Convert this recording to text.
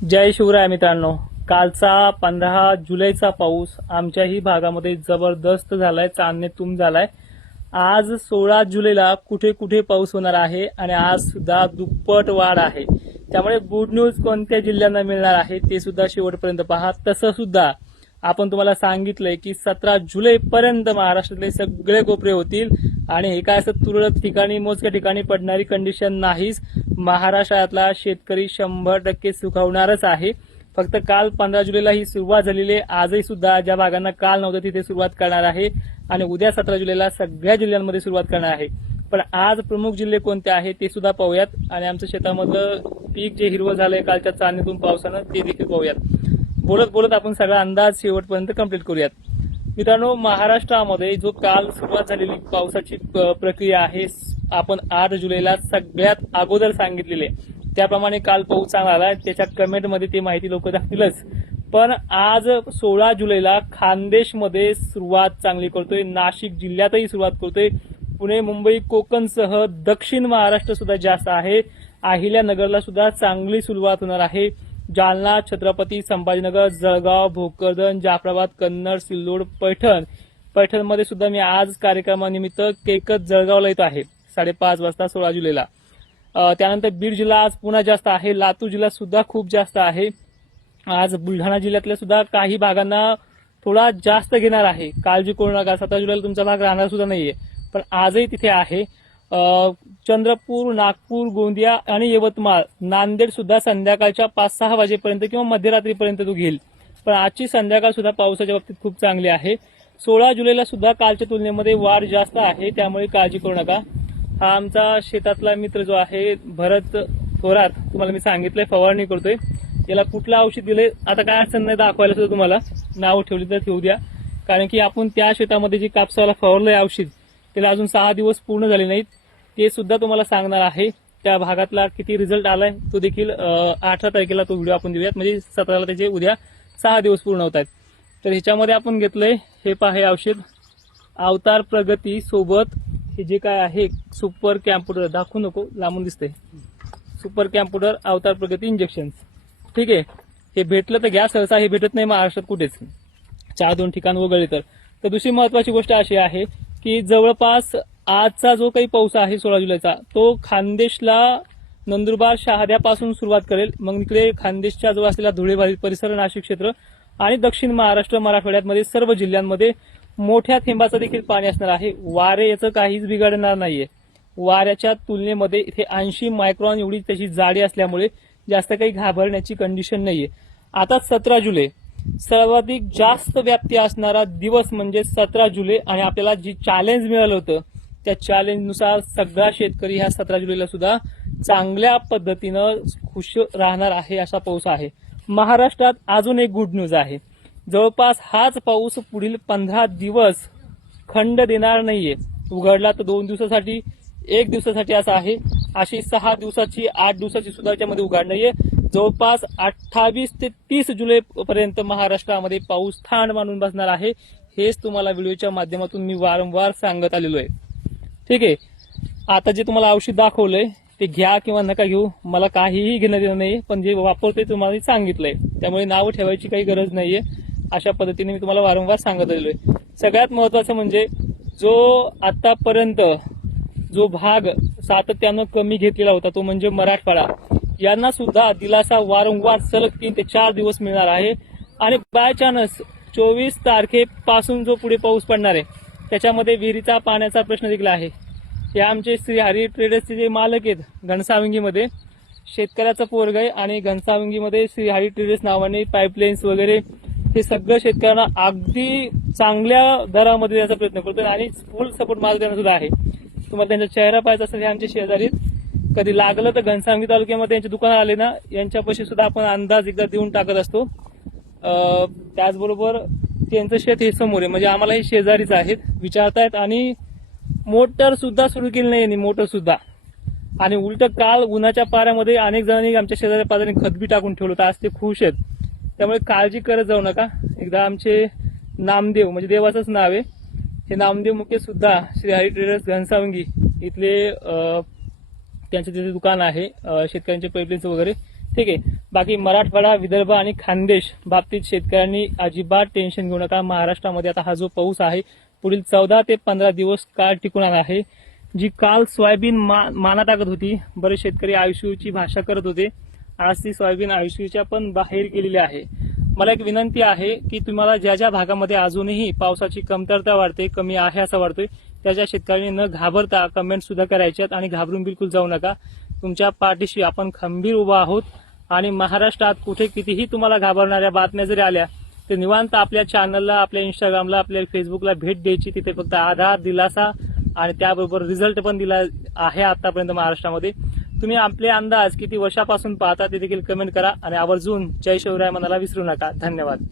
जय शिवराय मित्रांनो. कालचा 15 जुलैचा पाऊस आमच्याही भागामध्ये जबरदस्त झालाय, चांदणेतूम झालाय. आज 16 जुलैला कुठे कुठे पाऊस होणार आहे आणि आज सुद्धा दुप्पट वाढ आहे. त्यामुळे गुड न्यूज कोणत्या जिल्ह्यांना मिळणार आहे ते सुद्धा शेवटपर्यंत पहा. तसं सुद्धा आपण तुम्हाला सांगितलंय की 17 जुलैपर्यंत महाराष्ट्रातले सगळे कोपरे होतील आणि हे काय असं तुरळक ठिकाणी मोजक्या ठिकाणी पडणारी कंडिशन नाहीच. महाराष्ट्रातला शेतकरी 100% सुखावणारच आहे. फक्त काल 15 जुलैला ही सुरुवात झालेली आहे. आजही सुद्धा ज्या भागांना काल नव्हतं तिथे सुरुवात करणार आहे आणि उद्या 17 जुलैला सगळ्या जिल्ह्यांमध्ये सुरुवात करणार आहे. पण आज प्रमुख जिल्हे कोणते आहेत ते सुद्धा पाहूयात आणि आमचं शेतामधलं पीक जे हिरवं झालंय कालच्या चांदणीतून पावसानं ते देखील पाहूयात. बोलत बोलत आपण सगळा अंदाज शेवटपर्यंत कंप्लीट करूयात. मित्रांनो, महाराष्ट्रामध्ये जो काल सुरुवात झालेली पावसाची प्रक्रिया आहे आपण 8 जुलैला सगळ्यात अगोदर सांगितलेले त्याप्रमाणे काल पाऊस चांगला आला. त्याच्या कमेंटमध्ये ती माहिती लोक दाखतीलच. पण आज 16 जुलैला खानदेशमध्ये सुरुवात चांगली करतोय, नाशिक जिल्ह्यातही सुरुवात करतोय, पुणे मुंबई कोकणसह दक्षिण महाराष्ट्र सुद्धा जास्त आहे. अहिल्यानगरला सुद्धा चांगली सुरुवात होणार आहे. जालना, छत्रपती संभाजीनगर, जळगाव, भोकरदन, जाफराबाद, कन्नड, सिल्लोड, पैठणमध्ये सुद्धा मी आज कार्यक्रमानिमित्त केकत जळगावला येतो आहे 5:30 वाजता 16 जुलैला. त्यानंतर बीड जिल्हा आज पुन्हा जास्त आहे. लातूर जिल्हा सुद्धा खूप जास्त आहे. आज बुलढाणा जिल्ह्यातल्या सुद्धा काही भागांना थोडा जास्त घेणार आहे. काळजी करू नका, 17 जुलैला तुमचा भाग राहणार सुद्धा नाहीये, पण आजही तिथे आहे. चंद्रपूर, नागपूर, गोंदिया आणि यवतमाळ, नांदेड सुद्धा संध्याकाळच्या 5-6 वाजेपर्यंत किंवा मध्यरात्रीपर्यंत तो घेईल. पण आजची संध्याकाळ सुद्धा पावसाच्या बाबतीत खूप चांगली आहे. 16 जुलैला सुद्धा कालच्या तुलनेमध्ये वाढ जास्त आहे, त्यामुळे काळजी करू नका. हा आमचा शेतातला मित्र जो आहे भरत थोरात, तुम्हाला मी सांगितलंय फवारणी करतोय. याला कुठलं औषध दिलंय आता काय अडचण नाही, दाखवायला सुद्धा तुम्हाला नाव ठेवली तर ठेवू द्या. कारण की आपण त्या शेतामध्ये जे कापसाला फवारलंय औषध त्याला अजून 6 दिवस पूर्ण झाले नाहीत, ते सुद्धा तुम्हाला सांगणार आहे. त्या भागातला किती रिझल्ट आलाय तो देखील 18 तारखेला तो व्हिडिओ आपण देऊयात. म्हणजे 17ला त्याचे उद्या 6 दिवस पूर्ण होत आहेत. तर ह्याच्यामध्ये आपण घेतलंय हे पहा, हे औषध अवतार प्रगती सोबत हे जे काय आहे सुपर कॅम्प्युटर, दाखवू नको लांबून दिसतंय, सुपर कॅम्प्युटर अवतार प्रगती इंजेक्शन. ठीक आहे, हे भेटलं तर घ्या, सहसा हे भेटत नाही महाराष्ट्रात कुठेच, 4-2 ठिकाण वगळले तर. दुसरी महत्वाची गोष्ट अशी आहे की जवळपास आजचा जो काही पाऊस आहे 16 जुलैचा तो खानदेशला नंदुरबार शहाद्यापासून सुरुवात करेल. मग इकडे खानदेशच्या जवळ असलेला धुळे परिसर, नाशिक क्षेत्र आणि दक्षिण महाराष्ट्र, मराठवाड्यामध्ये सर्व जिल्ह्यांमध्ये मोठ्या थेंबाचं देखील पाणी असणार आहे. वारे याचं काहीच बिघडणार नाहीये. वाऱ्याच्या तुलनेमध्ये इथे 80 मायक्रॉन एवढी त्याची जाडी असल्यामुळे जास्त काही घाबरण्याची कंडिशन नाहीये. आता 17 जुलै सर्वाधिक जास्त व्याप्ती असणारा दिवस म्हणजे 17 जुलै आणि आपल्याला जी चॅलेंज मिळालं होतं त्या चॅलेंजनुसार सगळा शेतकरी ह्या 17 जुलैला सुद्धा चांगल्या पद्धतीनं खुश राहणार आहे असा पाऊस आहे. महाराष्ट्रात अजून एक गुड न्यूज आहे. जवळपास हाच पाऊस पुढील 15 दिवस खंड देणार नाहीये. उघडला तर 2 दिवसासाठी, 1 दिवसासाठी असा आहे. अशी 6 दिवसाची, 8 दिवसाची सुद्धा त्यामध्ये उघाड नाहीये. जवळपास 28 ते 30 जुलै पर्यंत महाराष्ट्रामध्ये पाऊस थांड मानून बसणार आहे. हेच तुम्हाला व्हिडिओच्या माध्यमातून मी वारंवार सांगत आलेलो आहे. ठीक आहे, आता जे तुम्हाला औषध दाखवलंय ते घ्या किंवा नका घेऊ, मला काहीही घेणं देणं नाही, पण जे वापरतोय तुम्हाला सांगितलंय, त्यामुळे नाव ठेवायची काही गरज नाहीये. अशा पद्धतीने मी तुम्हाला वारंवार सांगत आलेलो आहे. सगळ्यात महत्वाचं म्हणजे जो आतापर्यंत जो भाग सातत्यानं कमी घेतलेला होता तो म्हणजे मराठवाडा, यांना सुद्धा दिलासा वारंवार सलग 3 ते 4 दिवस मिळणार आहे. आणि बाय चान्स 24 तारखेपासून जो पुढे पाऊस पडणार आहे त्याच्यामध्ये विहिरीचा पाण्याचा प्रश्न देखील आहे. हे आमचे श्री हरी ट्रेडर्सचे जे मालक आहेत घनसावंगीमध्ये, शेतकऱ्याचं पोरग आहे आणि घनसावंगीमध्ये श्री हरी ट्रेडर्स नावाने पाईपलाईन्स वगैरे हे सगळं शेतकऱ्यांना अगदी चांगल्या दरामध्ये द्यायचा प्रयत्न करतोय आणि फुल सपोर्ट माल देणं सुद्धा आहे. तुम्हाला त्यांचा चेहरा पाहायचा असेल, हे आमचे शेजारी, कधी लागलं तर घनसावंगी तालुक्यामध्ये यांचे दुकान आले ना यांच्यापाशी सुद्धा आपण अंदाज एकदा देऊन टाकत असतो. त्याचबरोबर त्यांचं शेत हे समोर आहे, म्हणजे आम्हाला हे शेजारीच आहेत, विचारतायत. आणि मोटर सुद्धा सुरू केली नाही, मोटर सुद्धा. आणि उलट काल उन्हाच्या पाऱ्यामध्ये अनेक जणांनी आमच्या शेजारी पाजारी खतबी टाकून ठेवलं होतं, आज ते खुश आहेत. त्यामुळे काळजी करत जाऊ नका. एकदा आमचे नामदेव, म्हणजे देवाचंच नाव आहे, हे नामदेव मुके सुद्धा श्री हरी ट्रेडर्स घनसावंगी इथले त्यांचं तिथे दुकान आहे शेतकऱ्यांचे पाईपलाईन्स वगैरे, ठीक आहे. बाकी मराठवाडा, विदर्भ आणि खानदेश बाबतीत शेतकऱ्यांनी अजिबात टेन्शन घेऊ नका. महाराष्ट्रामध्ये आता हा जो पाऊस आहे पुढील 14 ते 15 दिवस काळ टिकणार आहे. जी काल सोयाबीन माना टाकत होती, बरेच शेतकरी आयसीयूची भाषा करत होते, आज ती सोयाबीन आयसीयूच्या पण बाहेर गेलेली आहे. मला एक विनंती आहे की तुम्हाला ज्या ज्या भागामध्ये अजूनही पावसाची कमतरता वाढते, कमी आहे असं वाटतोय, त्याच्या शेतकऱ्यांनी न घाबरता कमेंट सुद्धा करायच्यात आणि घाबरून बिलकुल जाऊ नका. तुमच्या पाठीशी आपण खंबीर उभा आहोत आणि महाराष्ट्रात कुठे कितीही तुम्हाला घाबरणाऱ्या बातम्या जरी आल्या तर निवांत आपल्या चॅनलला, आपल्या इंस्टाग्रामला, आपल्या फेसबुकला भेट द्यायची. तिथे फक्त आधार, दिलासा आणि त्याबरोबर रिझल्ट पण दिला आहे आतापर्यंत महाराष्ट्रामध्ये. तुम्ही आपले अंदाज किती वर्षापासून पाहता ते देखील कमेंट करा आणि आवर्जून जय शिवराय म्हणायला विसरू नका. धन्यवाद.